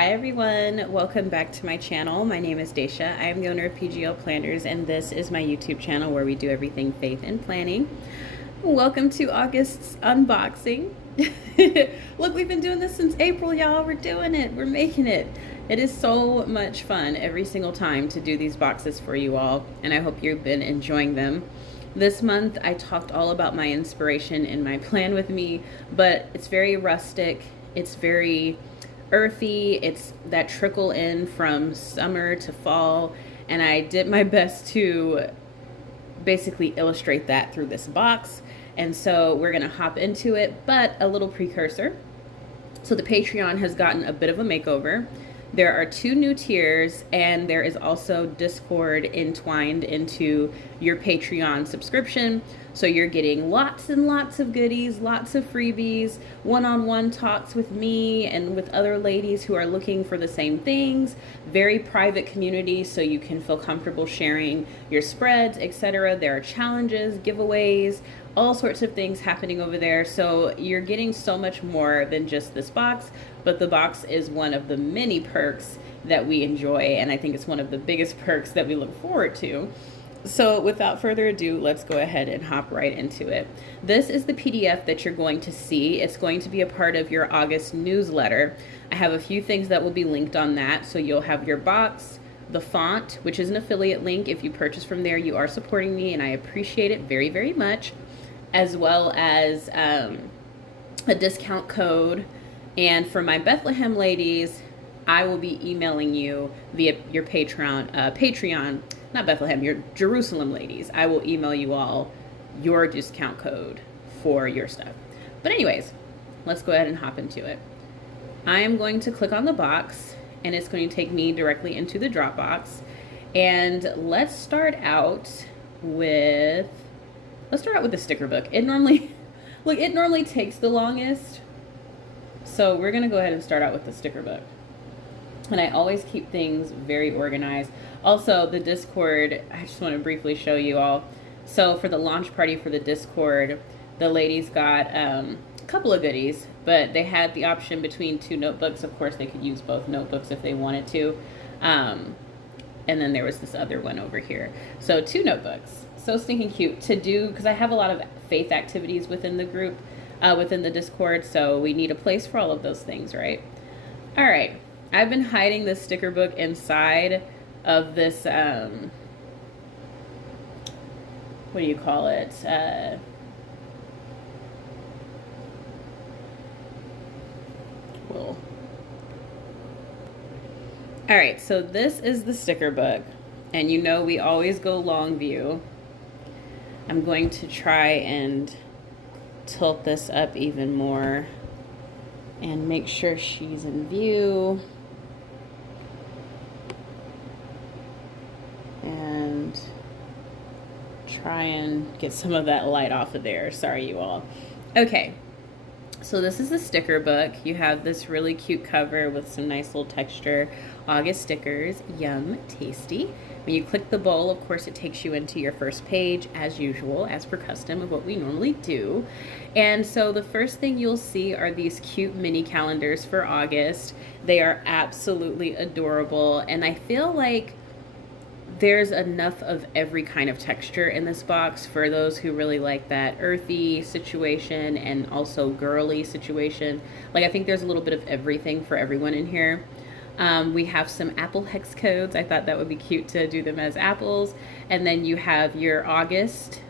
Hi everyone, welcome back to my channel. My name is Daisha. I am the owner of PGL Planners, and this is my YouTube channel where we do everything faith and planning. Welcome to August's unboxing. Look, we've been doing this since April, y'all. We're doing it. We're making it. It is so much fun every single time to do these boxes for you all, and I hope you've been enjoying them. This month I talked all about my inspiration and my plan with me, but it's very rustic. It's very earthy. It's that trickle in from summer to fall, and I did my best to basically illustrate that through this box. And so we're gonna hop into it, but a little precursor. So the Patreon has gotten a bit of a makeover. There are 2 new tiers, and there is also Discord entwined into your Patreon subscription. So you're getting lots and lots of goodies, lots of freebies, one-on-one talks with me and with other ladies who are looking for the same things, very private community so you can feel comfortable sharing your spreads, etc. There are challenges, giveaways, all sorts of things happening over there. So you're getting so much more than just this box, but the box is one of the many perks that we enjoy, and I think it's one of the biggest perks that we look forward to. So without further ado, let's go ahead and hop right into it. This is the PDF that you're going to see. It's going to be a part of your August newsletter. I have a few things that will be linked on that. So you'll have your box, the font, which is an affiliate link. If you purchase from there, you are supporting me, and I appreciate it very, very much, as well as a discount code. And for my Bethlehem ladies, I will be emailing you via your Patreon, not Bethlehem, your Jerusalem ladies. I will email you all your discount code for your stuff. But anyways, let's go ahead and hop into it. I am going to click on the box, and it's going to take me directly into the Dropbox. And let's start out with the sticker book. It normally takes the longest. So we're gonna go ahead and start out with the sticker book. And I always keep things very organized. Also, the Discord, I just want to briefly show you all. So for the launch party for the Discord, the ladies got a couple of goodies, but they had the option between 2 notebooks. Of course, they could use both notebooks if they wanted to. And then there was this other one over here. So 2 notebooks. So stinking cute to do, because I have a lot of faith activities within the group, within the Discord, so we need a place for all of those things, right? All right. I've been hiding this sticker book inside of this, what do you call it? All right, so this is the sticker book, and you know we always go long view. I'm going to try and tilt this up even more and make sure she's in view. And try and get some of that light off of there. Sorry, you all. Okay, so this is the sticker book. You have this really cute cover with some nice little texture August stickers. Yum, tasty. When you click the bowl, of course, it takes you into your first page, as usual, as per custom of what we normally do. And so the first thing you'll see are these cute mini calendars for August. They are absolutely adorable, and I feel like there's enough of every kind of texture in this box for those who really like that earthy situation and also girly situation. Like, I think there's a little bit of everything for everyone in here. We have some apple hex codes. I thought that would be cute to do them as apples. And then you have your August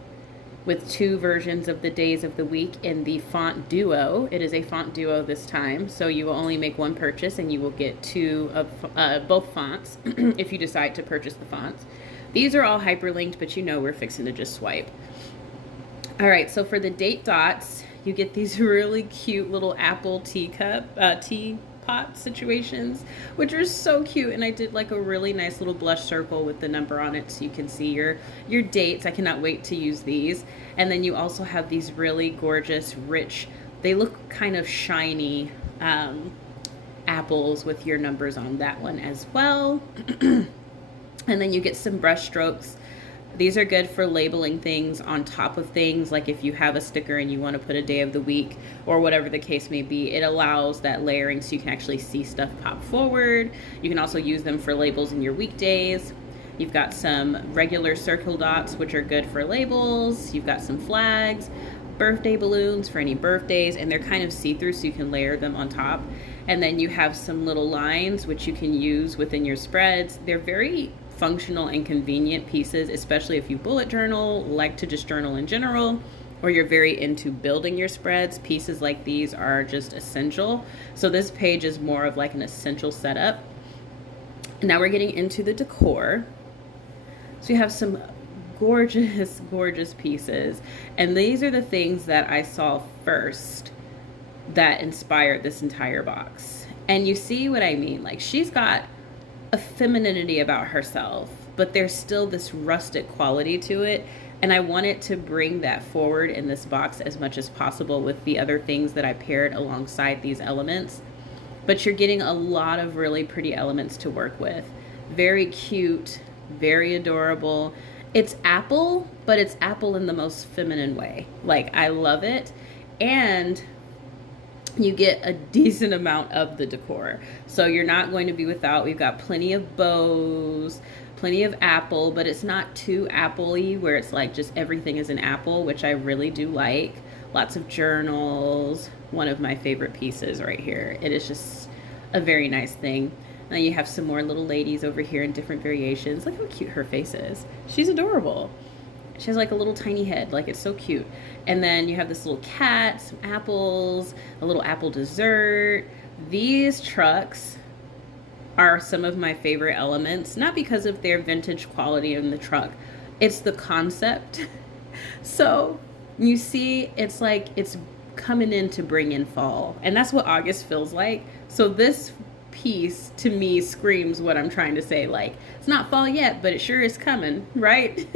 with 2 versions of the days of the week in the font duo. It is a font duo this time, so you will only make 1 purchase and you will get 2 of both fonts if you decide to purchase the fonts. These are all hyperlinked, but you know we're fixing to just swipe. All right, so for the date dots, you get these really cute little apple teapot situations, which are so cute. And I did like a really nice little blush circle with the number on it so you can see your dates. I cannot wait to use these. And then you also have these really gorgeous, rich, they look kind of shiny apples with your numbers on that one as well. And then you get some brush strokes These are good for labeling things on top of things, like if you have a sticker and you want to put a day of the week or whatever the case may be. It allows that layering so you can actually see stuff pop forward. You can also use them for labels in your weekdays. You've got some regular circle dots, which are good for labels. You've got some flags, birthday balloons for any birthdays, and they're kind of see-through so you can layer them on top. And then you have some little lines which you can use within your spreads. They're very functional and convenient pieces, especially if you bullet journal, like to just journal in general, or you're very into building your spreads. Pieces like these are just essential. So this page is more of like an essential setup. Now we're getting into the decor. So you have some gorgeous, gorgeous pieces. And these are the things that I saw first that inspired this entire box. And you see what I mean? Like, she's got a femininity about herself, but there's still this rustic quality to it. And I wanted to bring that forward in this box as much as possible with the other things that I paired alongside these elements. But you're getting a lot of really pretty elements to work with. Very cute, very adorable. It's apple, but it's apple in the most feminine way. Like, I love it. And you get a decent amount of the decor. So you're not going to be without. We've got plenty of bows, plenty of apple, but it's not too apple-y where it's like just everything is an apple, which I really do like. Lots of journals. One of my favorite pieces right here. It is just a very nice thing. And then you have some more little ladies over here in different variations. Look how cute her face is. She's adorable. She has like a little tiny head, like it's so cute. And then you have this little cat, some apples, a little apple dessert. These trucks are some of my favorite elements, not because of their vintage quality in the truck. It's the concept. So you see, it's like it's coming in to bring in fall. And that's what August feels like. So this piece to me screams what I'm trying to say. Like, it's not fall yet, but it sure is coming, right?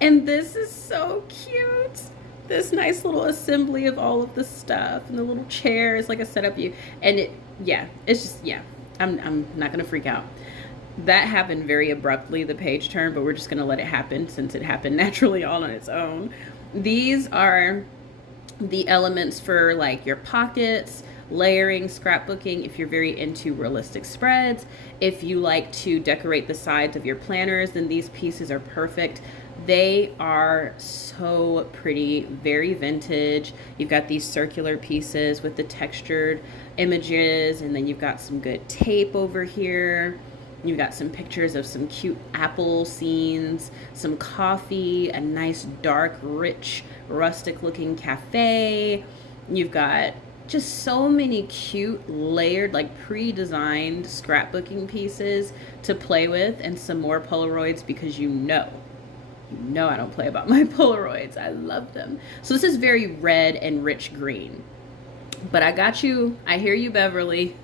And this is so cute. This nice little assembly of all of the stuff and the little chairs, like a setup view. And it, yeah, it's just, yeah, I'm not gonna freak out. That happened very abruptly, the page turn, but we're just gonna let it happen since it happened naturally all on its own. These are the elements for like your pockets, layering, scrapbooking, if you're very into realistic spreads. If you like to decorate the sides of your planners, then these pieces are perfect. They are so pretty, very vintage. You've got these circular pieces with the textured images, and then you've got some good tape over here. You've got some pictures of some cute apple scenes, some coffee, a nice dark, rich, rustic looking cafe. You've got just so many cute layered, like pre-designed scrapbooking pieces to play with, and some more Polaroids because you know I don't play about my Polaroids. I love them. So this is very red and rich green. But I got you. I hear you, Beverly.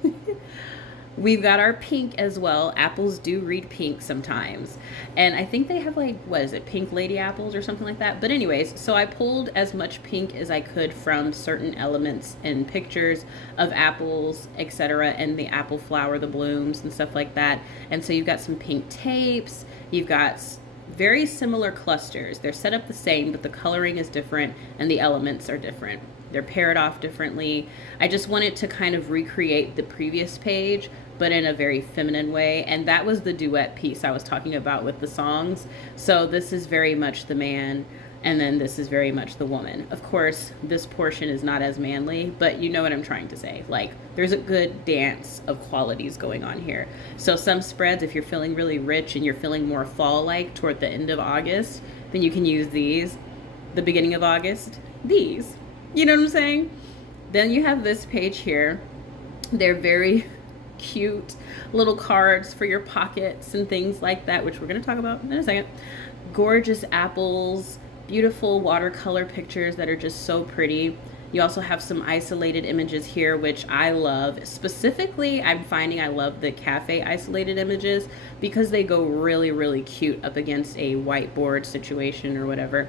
We've got our pink as well. Apples do read pink sometimes. And I think they have like, what is it, pink lady apples or something like that. But anyways, so I pulled as much pink as I could from certain elements and pictures of apples, etc. And the apple flower, the blooms and stuff like that. And so you've got some pink tapes. You've got very similar clusters. They're set up the same, but the coloring is different and the elements are different. They're paired off differently. I just wanted to kind of recreate the previous page, but in a very feminine way. And that was the duet piece I was talking about with the songs. So this is very much the man, and then this is very much the woman. Of course, this portion is not as manly, but you know what I'm trying to say. Like, there's a good dance of qualities going on here. So some spreads, if you're feeling really rich and you're feeling more fall-like toward the end of August, then you can use these. The beginning of August, these. You know what I'm saying? Then you have this page here. They're very cute little cards for your pockets and things like that, which we're going to talk about in a second. Gorgeous apples, beautiful watercolor pictures that are just so pretty. You also have some isolated images here, which I love. Specifically, I'm finding I love the cafe isolated images because they go really, really cute up against a whiteboard situation or whatever.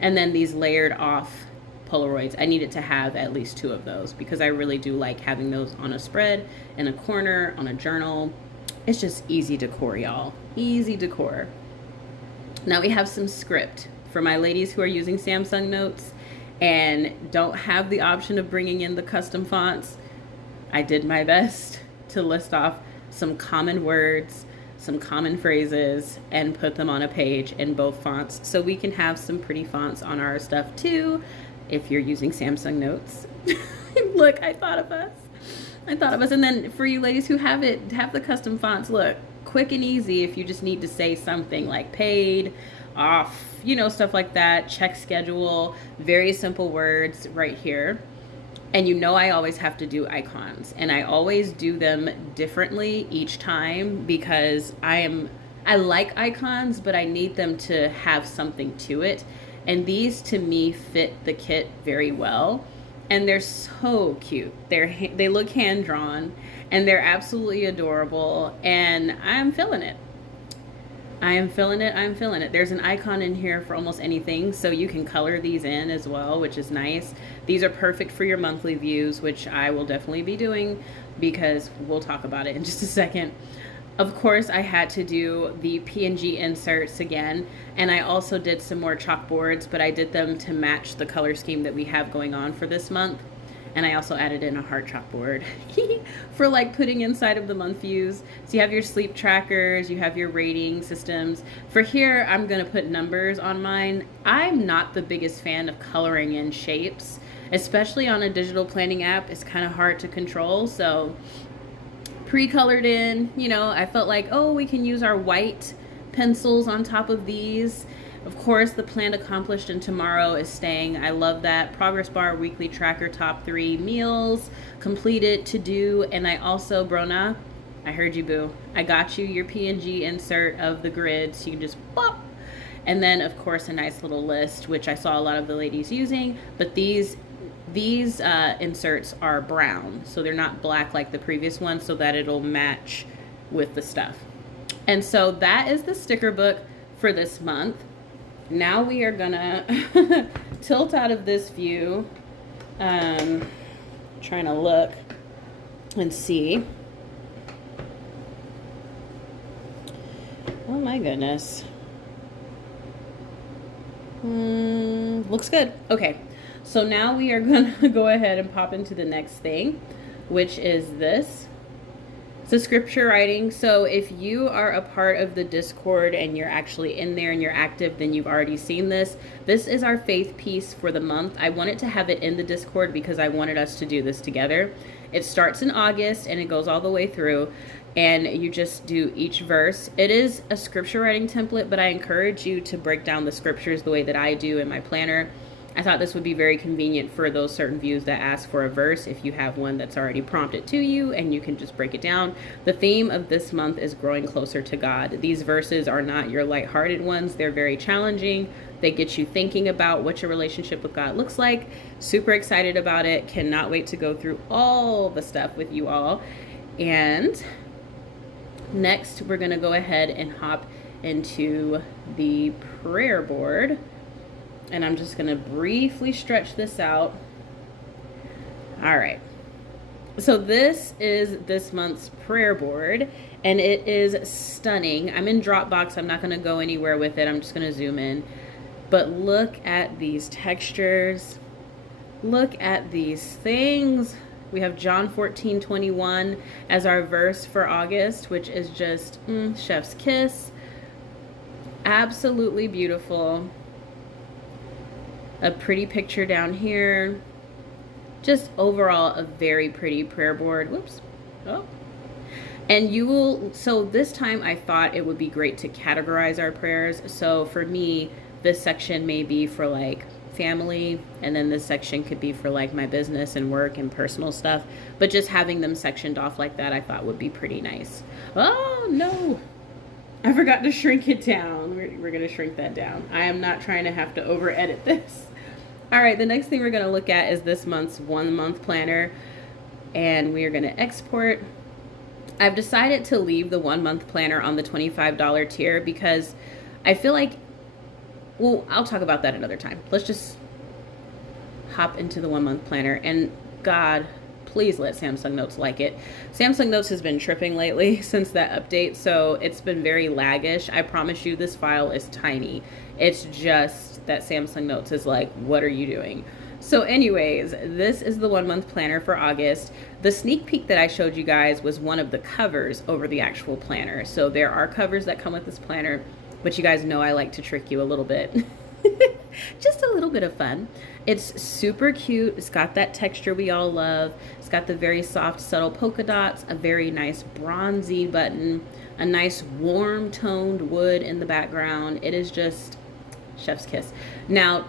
And then these layered off Polaroids. I needed to have at least 2 of those because I really do like having those on a spread, in a corner, on a journal. It's just easy decor, y'all. Easy decor. Now we have some script for my ladies who are using Samsung Notes and don't have the option of bringing in the custom fonts. I did my best to list off some common words, some common phrases, and put them on a page in both fonts so we can have some pretty fonts on our stuff too if you're using Samsung Notes. Look, I thought of us. And then for you ladies who have the custom fonts, look, quick and easy if you just need to say something like paid, off, stuff like that, check schedule, very simple words right here. And I always have to do icons, and I always do them differently each time because I like icons, but I need them to have something to it. And these to me fit the kit very well. And they're so cute. They look hand-drawn, and they're absolutely adorable, and I'm feeling it. I'm feeling it. There's an icon in here for almost anything, so you can color these in as well, which is nice. These are perfect for your monthly views, which I will definitely be doing because we'll talk about it in just a second. Of course, I had to do the PNG inserts again, and I also did some more chalkboards, but I did them to match the color scheme that we have going on for this month. And I also added in a heart chalkboard for like putting inside of the month views. So you have your sleep trackers, you have your rating systems. For here, I'm gonna put numbers on mine. I'm not the biggest fan of coloring in shapes, especially on a digital planning app. It's kind of hard to control, so pre-colored in, I felt like, oh, we can use our white pencils on top of these. Of course, the plan accomplished and tomorrow is staying. I love that. Progress bar, weekly tracker, top 3 meals, completed, to do. And I also, Brona, I heard you, boo. I got you your PNG insert of the grid, so you can just pop. And then, of course, a nice little list, which I saw a lot of the ladies using. But these inserts are brown, so they're not black like the previous one, so that it'll match with the stuff. And so that is the sticker book for this month. Now we are gonna tilt out of this view, trying to look and see. Oh my goodness. Looks good. Okay, so now we are gonna go ahead and pop into the next thing, which is this. So scripture writing. So if you are a part of the Discord and you're actually in there and you're active, then you've already seen this. This is our faith piece for the month. I wanted to have it in the Discord because I wanted us to do this together. It starts in August and it goes all the way through, and you just do each verse. It is a scripture writing template, but I encourage you to break down the scriptures the way that I do in my planner. I thought this would be very convenient for those certain views that ask for a verse if you have one that's already prompted to you and you can just break it down. The theme of this month is growing closer to God. These verses are not your lighthearted ones. They're very challenging. They get you thinking about what your relationship with God looks like. Super excited about it. Cannot wait to go through all the stuff with you all. And next, we're going to go ahead and hop into the prayer board. And I'm just going to briefly stretch this out. All right. So this is this month's prayer board, and it is stunning. I'm in Dropbox. I'm not going to go anywhere with it. I'm just going to zoom in. But look at these textures. Look at these things. We have John 14:21 as our verse for August, which is just chef's kiss. Absolutely beautiful. A pretty picture down here. Just overall a very pretty prayer board. Whoops. Oh. And you will, so this time I thought it would be great to categorize our prayers. So for me, this section may be for like family, and then this section could be for like my business and work and personal stuff. But just having them sectioned off like that I thought would be pretty nice. Oh no, I forgot to shrink it down. We're gonna shrink that down. I am not trying to have to over edit this. All right, the next thing we're gonna look at is this month's 1 month planner, and we are gonna export. I've decided to leave the 1 month planner on the $25 tier because I feel like, well, I'll talk about that another time. Let's just hop into the 1 month planner. And God, please let Samsung Notes like it. Samsung Notes has been tripping lately since that update, so it's been very laggish. I promise you this file is tiny. It's just that Samsung Notes is like, what are you doing? So anyways, this is the 1 month planner for August. The sneak peek that I showed you guys was one of the covers over the actual planner. So there are covers that come with this planner, but you guys know I like to trick you a little bit. Just a little bit of fun. It's super cute. It's got that texture we all love. It's got the very soft, subtle polka dots, a very nice bronzy button, a nice warm toned wood in the background. It is just chef's kiss. Now,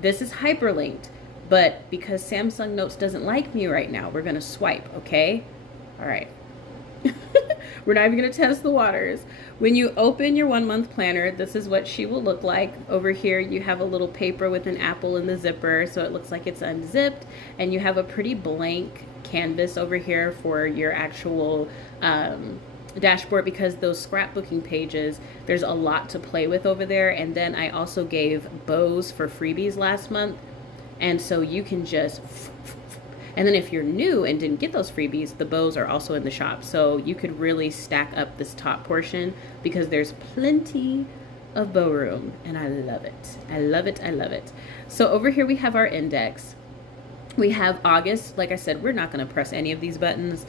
this is hyperlinked, but because Samsung Notes doesn't like me right now, we're gonna swipe, okay? All right. We're not even gonna test the waters. When you open your 1 month planner, this is what she will look like. Over here, you have a little paper with an apple in the zipper, so it looks like it's unzipped, and you have a pretty blank canvas over here for your actual dashboard, because those scrapbooking pages, there's a lot to play with over there. And then I also gave bows for freebies last month, and so you can just, and then if you're new and didn't get those freebies, the bows are also in the shop, so you could really stack up this top portion because there's plenty of bow room, and I love it. I love it. I love it. So over here we have our index. We have August. Like I said, we're not going to press any of these buttons.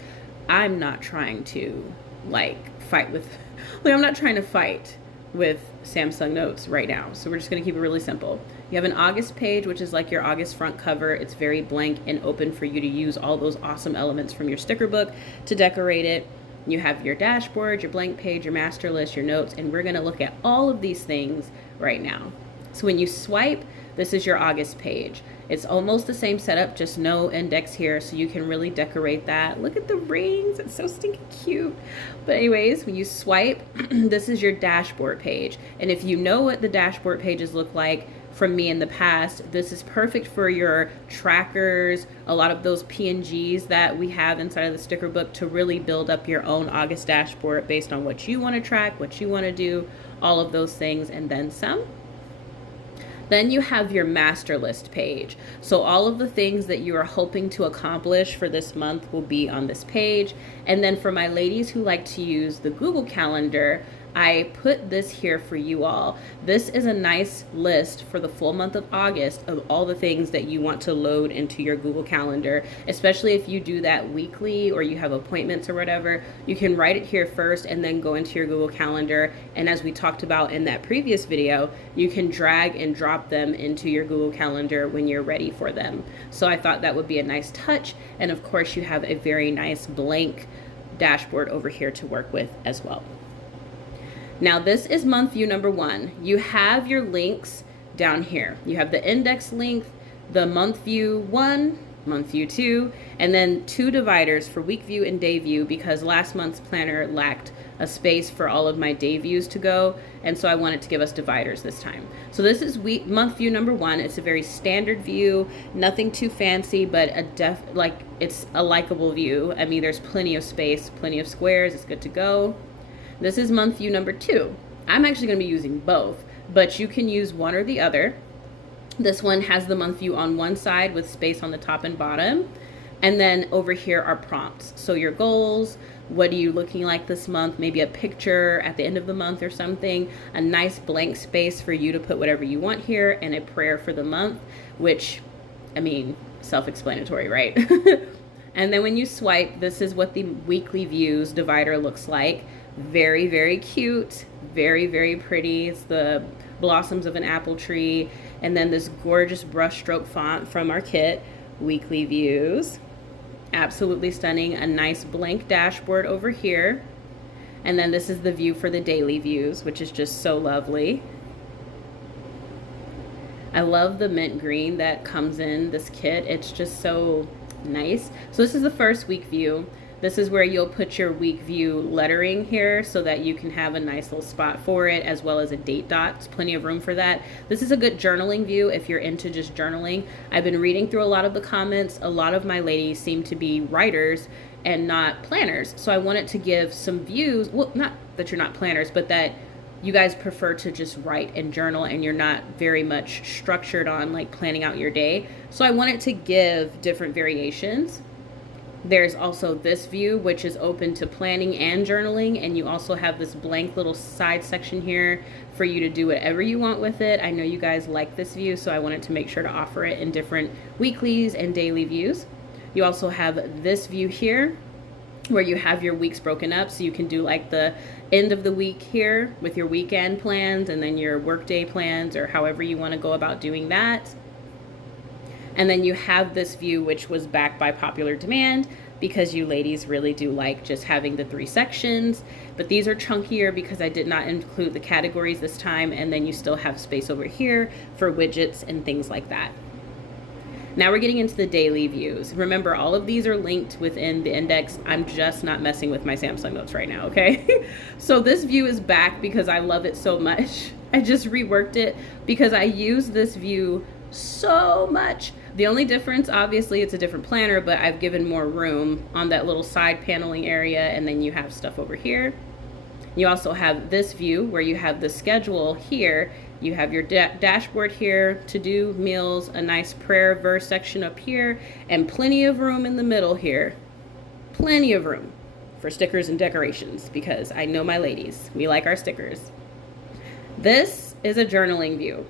I'm not trying to fight with Samsung Notes right now. So we're just going to keep it really simple. You have an August page, which is like your August front cover. It's very blank and open for you to use all those awesome elements from your sticker book to decorate it. You have your dashboard, your blank page, your master list, your notes, and we're going to look at all of these things right now. So when you swipe, this is your August page. It's almost the same setup, just no index here, so you can really decorate that. Look at the rings, it's so stinking cute. But anyways, when you swipe, this is your dashboard page. And if you know what the dashboard pages look like from me in the past, this is perfect for your trackers, a lot of those PNGs that we have inside of the sticker book, to really build up your own August dashboard based on what you want to track, what you want to do, all of those things, and then some. Then you have your master list page. So all of the things that you are hoping to accomplish for this month will be on this page. And then for my ladies who like to use the Google Calendar, I put this here for you all. This is a nice list for the full month of August of all the things that you want to load into your Google Calendar, especially if you do that weekly or you have appointments or whatever. You can write it here first and then go into your Google Calendar. And as we talked about in that previous video, you can drag and drop them into your Google Calendar when you're ready for them. So I thought that would be a nice touch. And of course, you have a very nice blank dashboard over here to work with as well. Now this is month view number 1. You have your links down here. You have the index link, the month view 1, month view 2, and then 2 dividers for week view and day view, because last month's planner lacked a space for all of my day views to go, and so I wanted to give us dividers this time. So this is month view number 1. It's a very standard view, nothing too fancy, but it's a likable view. I mean, there's plenty of space, plenty of squares, it's good to go. This is month view number 2. I'm actually going to be using both, but you can use one or the other. This one has the month view on one side with space on the top and bottom. And then over here are prompts. So your goals, what are you looking like this month? Maybe a picture at the end of the month or something. A nice blank space for you to put whatever you want here, and a prayer for the month, which, I mean, self-explanatory, right? And then when you swipe, this is what the weekly views divider looks like. Very, very cute, very, very pretty. It's the blossoms of an apple tree, and then this gorgeous brushstroke font from our kit, weekly views. Absolutely stunning. A nice blank dashboard over here, and then this is the view for the daily views, which is just so lovely. I love the mint green that comes in this kit. It's just so nice. So this is the first week view. This is where you'll put your week view lettering here so that you can have a nice little spot for it, as well as a date dot. There's plenty of room for that. This is a good journaling view if you're into just journaling. I've been reading through a lot of the comments. A lot of my ladies seem to be writers and not planners. So I wanted to give some views, well, not that you're not planners, but that you guys prefer to just write and journal and you're not very much structured on like planning out your day. So I wanted to give different variations. There's also this view, which is open to planning and journaling, and you also have this blank little side section here for you to do whatever you want with it. I know you guys like this view, so I wanted to make sure to offer it in different weeklies and daily views. You also have this view here where you have your weeks broken up, so you can do like the end of the week here with your weekend plans and then your workday plans, or however you want to go about doing that. And then you have this view, which was backed by popular demand because you ladies really do like just having the 3 sections. But these are chunkier because I did not include the categories this time. And then you still have space over here for widgets and things like that. Now we're getting into the daily views. Remember, all of these are linked within the index. I'm just not messing with my Samsung notes right now, okay? So this view is back because I love it so much. I just reworked it because I use this view so much. The only difference, obviously, it's a different planner, but I've given more room on that little side paneling area, and then you have stuff over here. You also have this view where you have the schedule here. You have your dashboard here, to-do, meals, a nice prayer verse section up here, and plenty of room in the middle here. Plenty of room for stickers and decorations, because I know my ladies, we like our stickers. This is a journaling view.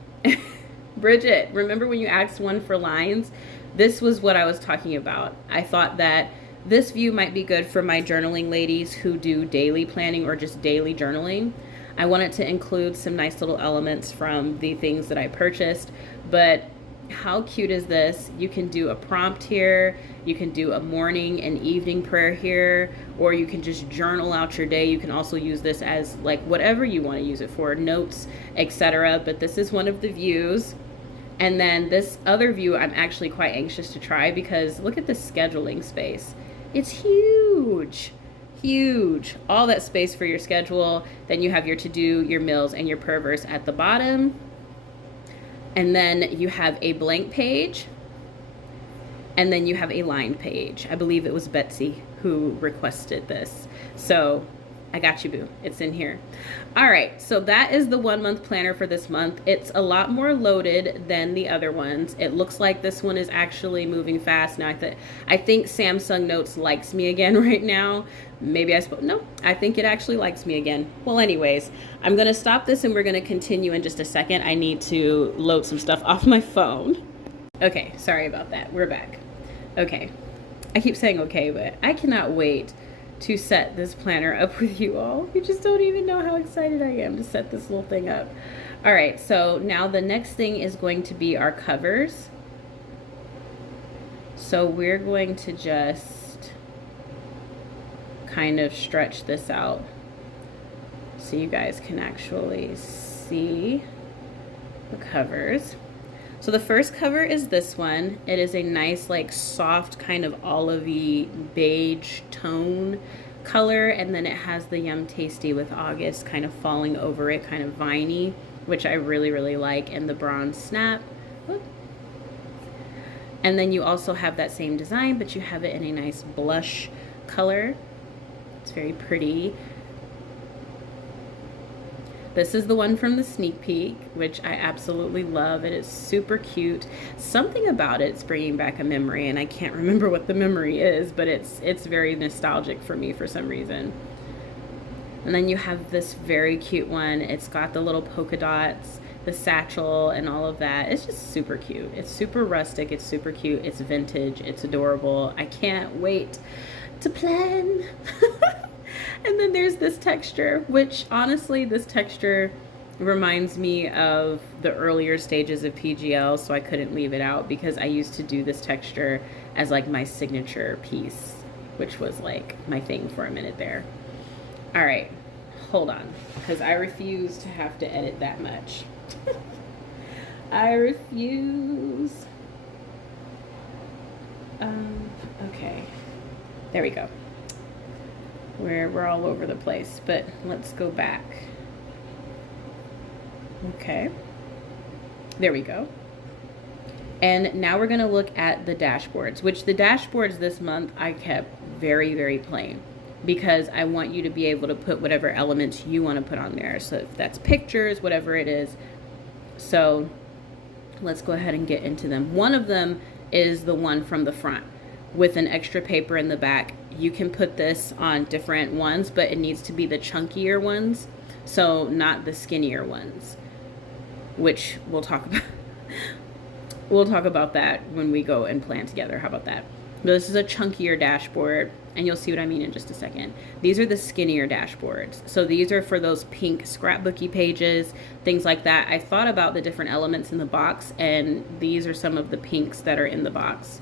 Bridget, remember when you asked one for lines? This was what I was talking about. I thought that this view might be good for my journaling ladies who do daily planning or just daily journaling. I wanted to include some nice little elements from the things that I purchased, but how cute is this? You can do a prompt here, you can do a morning and evening prayer here, or you can just journal out your day. You can also use this as like whatever you want to use it for, notes, etc. But this is one of the views. And then this other view I'm actually quite anxious to try because look at the scheduling space. It's huge, huge. All that space for your schedule. Then you have your to-do, your meals, and your prayer verse at the bottom. And then you have a blank page. And then you have a lined page. I believe it was Betsy who requested this. So I got you, boo. It's in here. All right, so that is the 1 month planner for this month. It's a lot more loaded than the other ones. It looks like this one is actually moving fast. Now I think Samsung Notes likes me again right now. Maybe I spoke, no, I think it actually likes me again. Well, anyways, I'm gonna stop this and we're gonna continue in just a second. I need to load some stuff off my phone. Okay, sorry about that, we're back. Okay, I keep saying okay, but I cannot wait to set this planner up with you all. You just don't even know how excited I am to set this little thing up. All right, so now the next thing is going to be our covers. So we're going to just kind of stretch this out so you guys can actually see the covers. So the first cover is this one. It is a nice, like, soft kind of olivey beige tone color, and then it has the Yum Tasty with August kind of falling over it, kind of viney, which I really, really like, and the bronze snap. Whoop. And then you also have that same design, but you have it in a nice blush color. It's very pretty. This is the one from the sneak peek, which I absolutely love. It is super cute. Something about it's bringing back a memory, and I can't remember what the memory is, but it's very nostalgic for me for some reason. And then you have this very cute one. It's got the little polka dots, the satchel, and all of that. It's just super cute. It's super rustic. It's super cute. It's vintage. It's adorable. I can't wait to plan. And then there's this texture, which honestly, this texture reminds me of the earlier stages of PGL, so I couldn't leave it out because I used to do this texture as like my signature piece, which was like my thing for a minute there. All right, hold on, because I refuse to have to edit that much. I refuse. Okay, there we go. We're all over the place, but let's go back. Okay, there we go. And now we're gonna look at the dashboards, which the dashboards this month I kept very, very plain because I want you to be able to put whatever elements you want to put on there. So if that's pictures, whatever it is. So let's go ahead and get into them. One of them is the one from the front. with an extra paper in the back. You can put this on different ones, but it needs to be the chunkier ones, so not the skinnier ones, which we'll talk about. We'll talk about that when we go and plan together. How about that? This is a chunkier dashboard, and you'll see what I mean in just a second. These are the skinnier dashboards. So these are for those pink scrapbooky pages, things like that. I thought about the different elements in the box, and these are some of the pinks that are in the box.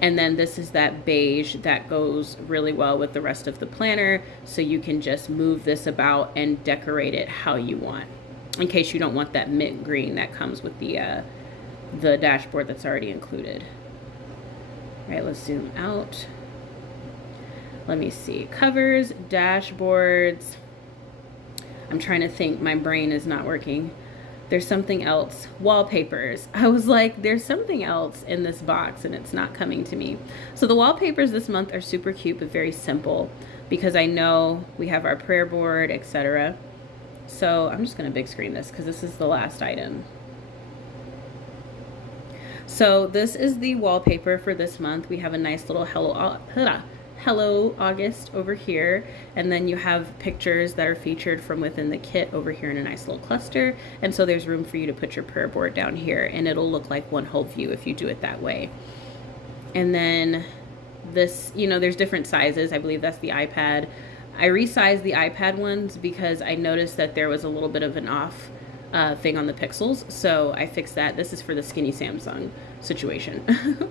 And then this is that beige that goes really well with the rest of the planner, so you can just move this about and decorate it how you want, in case you don't want that mint green that comes with the dashboard that's already included. All right, let's zoom out. Let me see. Covers, dashboards. I'm trying to think. My brain is not working. There's something else. Wallpapers. I was like, there's something else in this box and it's not coming to me. So the wallpapers this month are super cute but very simple, because I know we have our prayer board, etc. So I'm just going to big screen this because this is the last item. So this is the wallpaper for this month. We have a nice little hello August over here, and then you have pictures that are featured from within the kit over here in a nice little cluster, and so there's room for you to put your prayer board down here, and it'll look like one whole view if you do it that way. And then this, you know, there's different sizes. I believe that's the iPad. I resized the iPad ones because I noticed that there was a little bit of an off thing on the pixels, so I fixed that. This is for the skinny Samsung situation.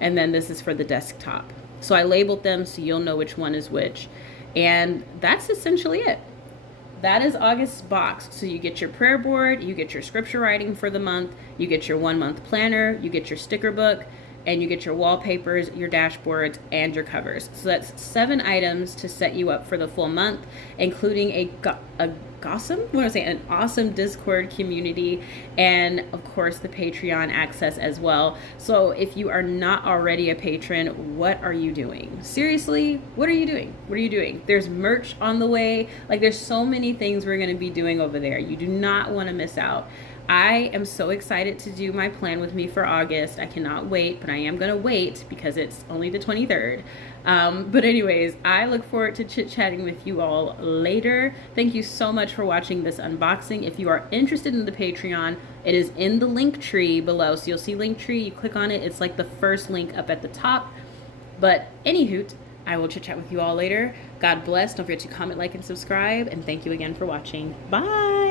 And then this is for the desktop. So I labeled them so you'll know which one is which. And that's essentially it. That is August's box. So you get your prayer board, you get your scripture writing for the month, you get your 1 month planner, you get your sticker book, and you get your wallpapers, your dashboards, and your covers. So that's 7 items to set you up for the full month, including an awesome Discord community, and of course the Patreon access as well. So if you are not already a patron, what are you doing? Seriously, what are you doing? What are you doing? There's merch on the way. Like, there's so many things we're gonna be doing over there. You do not wanna miss out. I am so excited to do my plan with me for August. I cannot wait, but I am going to wait because it's only the 23rd. But anyways, I look forward to chit-chatting with you all later. Thank you so much for watching this unboxing. If you are interested in the Patreon, it is in the link tree below. So you'll see link tree, you click on it. It's like the first link up at the top. But anywho, I will chit-chat with you all later. God bless. Don't forget to comment, like, and subscribe. And thank you again for watching. Bye.